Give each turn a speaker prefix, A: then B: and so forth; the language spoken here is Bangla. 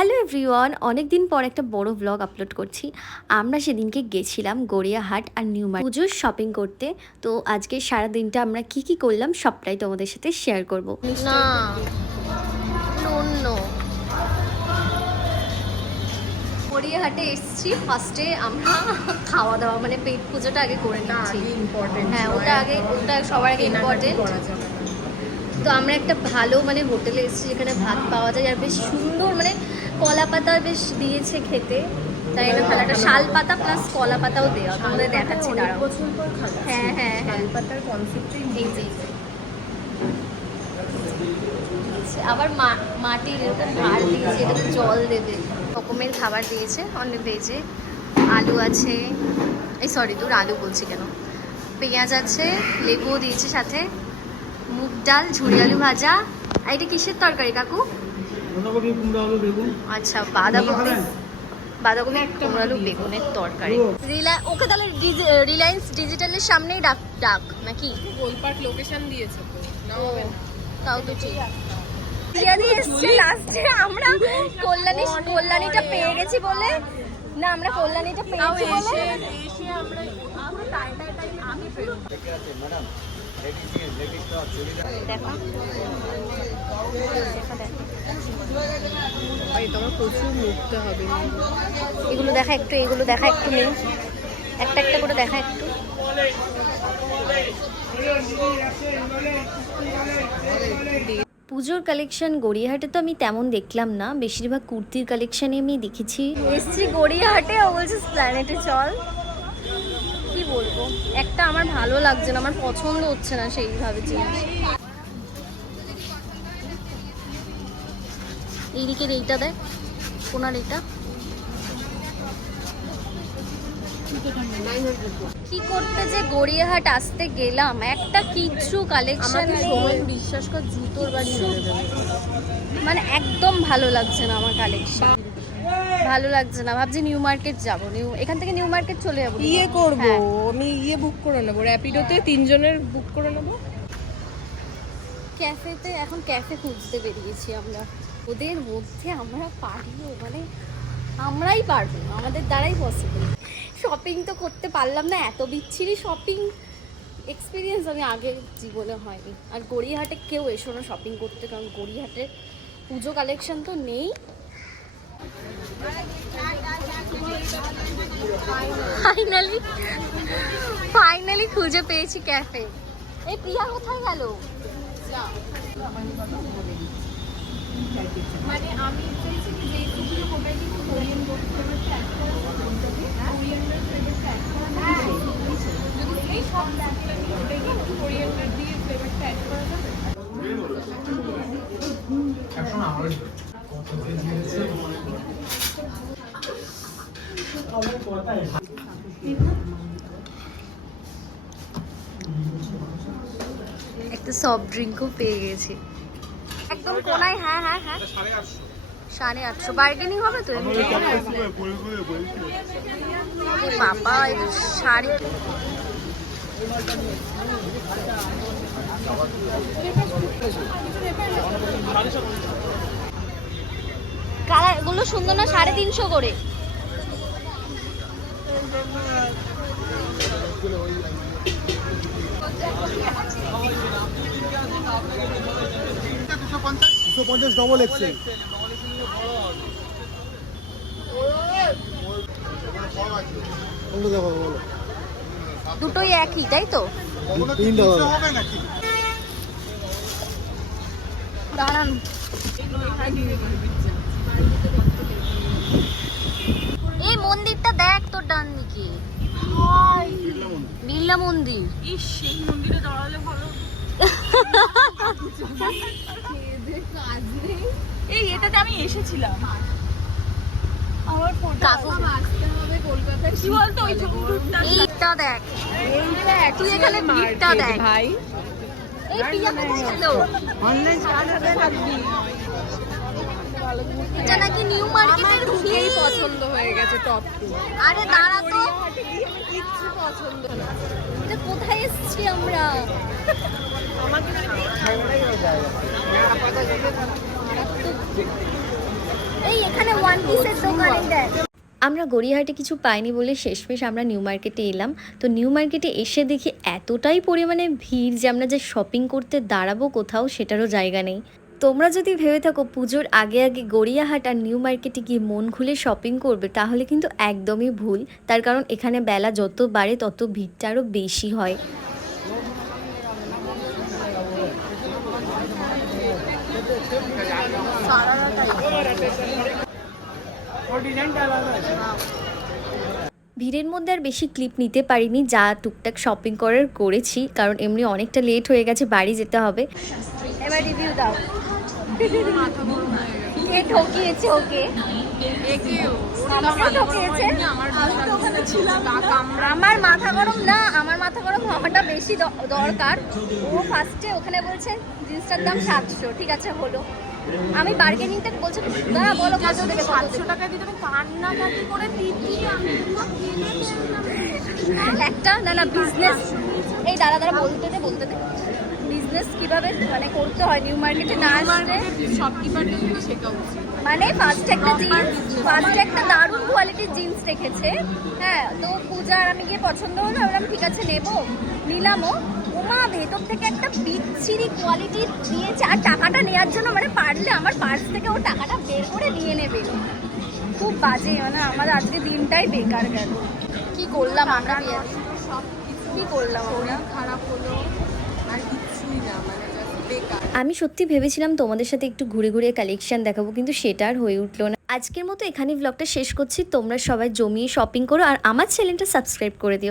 A: হ্যালো এভরিওয়ান অনেক দিন পর একটা বড় ব্লগ আপলোড করছি। আমরা সেদিনকে গেছিলাম গড়িয়াহাট আর নিউ মার্কেট। পুজোর শপিং করতে। তো আজকে সারা দিনটা আমরা কি কি করলাম সবটাই তোমাদের সাথে শেয়ার করব।
B: না গড়িয়াহাটে এসেছি ফার্স্টে আমরা খাওয়া দাওয়া মানে পেট পুজোটা আগে করে নিচ্ছি।
C: ইম্পর্টেন্ট
B: হ্যাঁ ওটা আগে ওটা সবার আগে ইম্পর্টেন্ট তো আমরা একটা ভালো মানে হোটেলে এসেছি যেখানে ভাত পাওয়া যায় আর বেশ সুন্দর মানে কলা পাতা বেশ দিয়েছে খেতে। তাই না? ভালো একটা শাল পাতা প্লাস কলা পাতাও দেওয়া। তোমাদের দেখাচ্ছি দাঁড়াও। হ্যাঁ হ্যাঁ হ্যাঁ।
C: পাতার কনসেপ্টই
B: জি। আচ্ছা, আবার মা- মাটির এরকম ভার দিয়েছে এটাতে জল দেবে। রকমের খাবার দিয়েছে অনেক ভেজে। আলু আছে এই সরি তোর আলু বলছি কেন? পেঁয়াজ আছে লেবুও দিয়েছে সাথে। মুগ ডাল ঝুড়ি আলু ভাজা। আর এটা কিসের তরকারি কাকু?
D: বাঁধাকপি কুমড়ো আলু বেগুন।
B: আচ্ছা বাঁধাকপি? বাঁধাকপি কুমড়ো আলু বেগুনের তরকারি। রিলা- ওকে তাহলে রিলায়েন্স ডিজিটালের সামনেই ডাক ডাক নাকি?
C: গোলপাট লোকেশন দিয়েছে।
B: তাও তো ঠিক। লাস্টে আমরা কল্যাণী কল্যাণীটা পেয়ে গেছি বলে। না আমরা কল্যাণীটা পেয়েছি বলে। এগুলো দেখা একটু এগুলো দেখা একটু নেই। একটা একটা করে দেখা একটু।
A: পুজোর কালেকশন গড়িয়াহাটে তো আমি তেমন দেখলাম না। বেশিরভাগ কুর্তির কালেকশানই আমি দেখেছি।
B: এসছি গড়িয়াহাটে ও বলছে প্ল্যানেটে চল। একটা আমার ভালো লাগছে না আমার পছন্দ হচ্ছে না সেইভাবে জিনিস। এইদিকের এইটা দেয় কোনার এইটা। কি করতে যে গড়িয়াহাট আসতে গেলাম একটা কিচ্ছু কালেকশন
C: বিশ্বাস কর জুতোর বাড়ি
B: মানে একদম ভালো লাগছে না আমার কালেকশন ভালো লাগছে না। ভাবছি নিউ মার্কেট যাব। নিউ এখান থেকে নিউ মার্কেট চলে যাব।
C: ইয়ে করব
B: হ্যাঁ।
C: আমি ইয়ে বুক করে নেব র্যাপিডোতে তিনজনের বুক করে নেব।
B: ক্যাফেতে এখন ক্যাফে খুঁজতে বেরিয়েছি আমরা। ওদের মধ্যে আমরা পারিও মানে আমরাই পারব আমাদের দ্বারাই পসিবল শপিং তো করতে পারলাম না এত বিচ্ছিরি শপিং এক্সপিরিয়েন্স আমি আগে জীবনে হয়নি। আর গড়িয়াহাটে কেউ এসো না শপিং করতে কারণ গড়িয়াহাটে পুজো কালেকশন তো নেই। ফাইনালি ফাইনালি খুঁজে পেয়েছি ক্যাফে এই প্রিয়া কোথায় গেল?
C: মানে আমি চাইছি যে কিন্তু কোরিয়ান ফ্লেভারটা যদি এই সব কোরিয়ানদের দিয়ে ফ্লেভারটা অ্যাড করা যাবে?
B: একটা সফট ড্রিঙ্কও পেয়ে গেছি। একদম কোনায় হ্যাঁ হ্যাঁ হ্যাঁ। সাড়ে আটশো। বার্গেনিং হবে তো? বাবা এটা শাড়ি। কালার এগুলো সুন্দর না সাড়ে তিনশো করে।
D: দুশো পঞ্চাশ ডবল এক্সেল
B: দুটোই একই তাই তো? দাঁড়ান। এই মন্দিরটা দেখ তোর ডান দিকে। বিড়লা মন্দির।
C: ইস সেই মন্দিরে দাঁড়ালে ভালো। এই এটাতে আমি এসেছিলাম। আমার
B: কাকু।
C: কি বলতো ওই
B: এইটা দেখ। তুই এখানে ভিড়টা দেখ।
C: ভাই।
B: এই প্রিয়া কোথায় গেল?
C: অনলাইন চার্জ হাজার রাখবি
B: এটা নাকি নিউ মার্কেটের
C: খুবই পছন্দ হয়ে গেছে টপ টু
B: আরে দাঁড়া তো।
C: কিচ্ছু পছন্দ না।
B: এটা কোথায় এসেছি আমরা?
C: আমাকে
B: এই এখানে ওয়ান পিসের দোকানে দেয়
A: আমরা গড়িয়াহাটে কিছু পাইনি বলে শেষমেশ আমরা নিউ মার্কেটে এলাম। তো নিউ মার্কেটে এসে দেখি এতটাই পরিমাণে ভিড় যে আমরা যে শপিং করতে দাঁড়াবো কোথাও সেটারও জায়গা নেই। তোমরা যদি ভেবে থাকো পুজোর আগে আগে গড়িয়াহাট আর নিউ মার্কেটে গিয়ে মন খুলে শপিং করবে, তাহলে কিন্তু একদমই ভুল। তার কারণ এখানে বেলা যত বাড়ে, তত ভিড়টা আরও বেশি হয়। ভিড়ের মধ্যে আর বেশি ক্লিপ নিতে পারিনি, যা টুকটাক শপিং করার করেছি, কারণ এমনি অনেকটা লেট হয়ে গেছে, বাড়ি যেতে হবে।
B: এবার রিভিউ দাও। কে ঠকিয়েছে ওকে? আমার মাথা গরম না। আমার মাথা গরম হওয়াটা বেশি দ- দরকার। ও ফার্স্টে ওখানে বলছে জিন্সটার দাম সাতশো ঠিক আছে হলো। আমি বার্গেনিংটা বলছি না বলো কত দেবে সাতশো টাকা দিতে আমি কান্নাকাটি করে দিচ্ছি একটা না না বিজনেস এই দাদা দাদা বলতে দে বলতে দে। বিজনেস কীভাবে মানে করতে হয়? নিউ মার্কেটে না আসলে
C: শপকিপারদের থেকে শেখা উচিত।
B: মানে ফার্স্ট একটা জিন্স ফার্স্ট একটা দারুণ কোয়ালিটির জিন্স রেখেছে। হ্যাঁ তো পূজার আমি গিয়ে পছন্দ হলো বললাম ঠিক আছে নেব। নিলামও। ওমা ভেতর থেকে একটা বিচ্ছিরি কোয়ালিটির দিয়েছে। আর টাকাটা নেওয়ার জন্য মানে পারলে আমার পার্স থেকে ও টাকাটা বের করে নিয়ে নেবে। খুব বাজে মানে আমার আজকে দিনটাই বেকার গেল। কি করলাম আমরা কি করলাম আমরা।
C: খারাপ হলো আর কিছুই না মানে just বেকার
A: আমি সত্যি ভেবেছিলাম তোমাদের সাথে একটু ঘুরে ঘুরে কালেকশন দেখাবো, কিন্তু সেটা আর হয়ে উঠল না। আজকের মতো এখানেই ব্লগটা শেষ করছি। তোমরা সবাই জমিয়ে শপিং করো আর আমার চ্যানেলটা সাবস্ক্রাইব করে দিও।